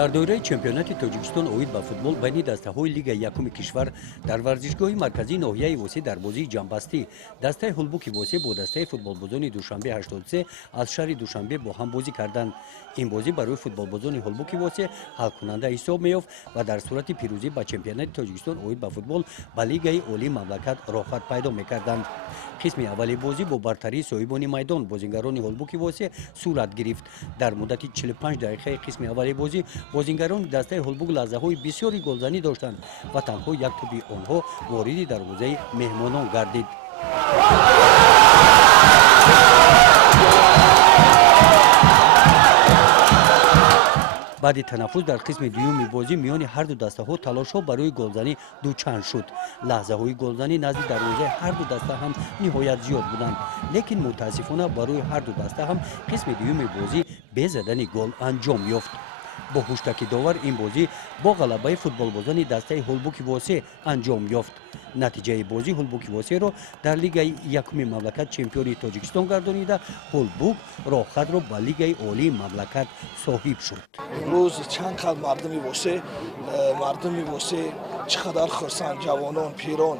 дар доираи чемпионати Тоҷикистон оид ба футбол байни дастаҳои Лигаи Якуми кишвар дар варзишгоҳи марказии ноҳияи Восӣ дар бозии ҷамъбастӣ дастаи ҳулбуки Восӣ бо дастаи футболбозони Душанбе 83 аз шаҳри Душанбе бо ҳам бозӣ карданд. Ин бозӣ барои футболбозони ҳулбуки Восӣ ҳалкунанда ҳисоб меёфт ва дар сурати пирӯзӣ ба чемпионати Тоҷикистон оид ба футбол ба Лигаи олии мамлакат роҳхат пайдо мекарданд. қисми аввали бозӣ бо бартарии соҳибони майдон бозингарони ҳулбуки Восӣ сурат гирифт. дар муддати 45 дақиқаи қисми аввали бозӣ бозингарони дастаи ҳулбук лаҳзаҳои бисёри голзанӣ доштанд ва танҳо як тӯби онҳо вориди дарвозаи меҳмонон гардид. баъди танаффус дар қисми дуюми бозӣ миёни ҳарду дастаҳо талошҳо барои голзанӣ дучанд шуд. лаҳзаҳои голзанӣ назди дарвозаи ҳарду даста ҳам ниҳоят зиёд буданд, лекин мутаассифона барои ҳарду даста ҳам қисми дуюми бозӣ бе задани гол анҷом ёфт. бо ҳуштаки довар ин бозӣ бо ғалабаи футболбозони дастаи ҳулбуки Восӣ анҷом ёфт. натиҷаи бозӣ ҳулбуки Восеро дар Лигаи Якуми мамлакат чемпиони Тоҷикистон гардонида ҳулбук роҳхатро ба Лигаи олии мамлакат соҳиб шуд. имрӯз чанд қадр мардуми Восӣ чӣ қадар хурсанд, ҷавонон, пирон,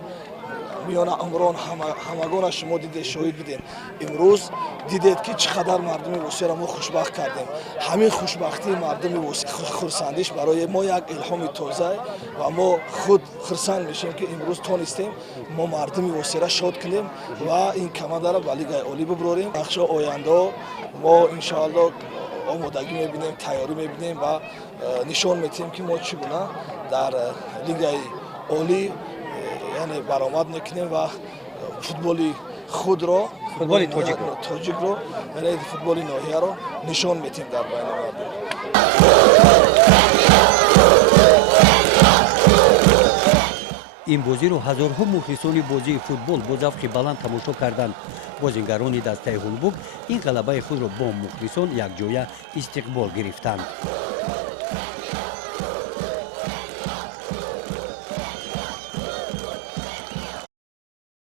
миёна умрон ҳамагона шумо дидед, шоҳид будем. имрӯз дидед ки чӣ қадар мардуми Восеро мо хушбахт кардем. ҳамин хушбахтии мардуми Восӣ, хурсандиш барои мо як илҳоми тоза ва мо худ хурсанд мешем ки имрӯз тонистем мо мардуми Восеро шод кунем ва ин командаро ба Лигаи олӣ бибурорем. бахши ояндао мо иншоалло омодагӣ мебинем, тайёрӣ мебинем ва нишон медиҳем ки мо чӣ гуна дар Лигаи олӣ яъне баромад мекунем ва футболи худро, футболи тоҷикро, яъне футболи ноҳияро нишон медиҳем дар байни мардум. ин бозиро ҳазорҳо мухлисони бозии футбол бо завқи баланд тамошо карданд. бозингарони дастаи ҳулбук ин ғалабаи худро бо мухлисон якҷоя истиқбол гирифтанд.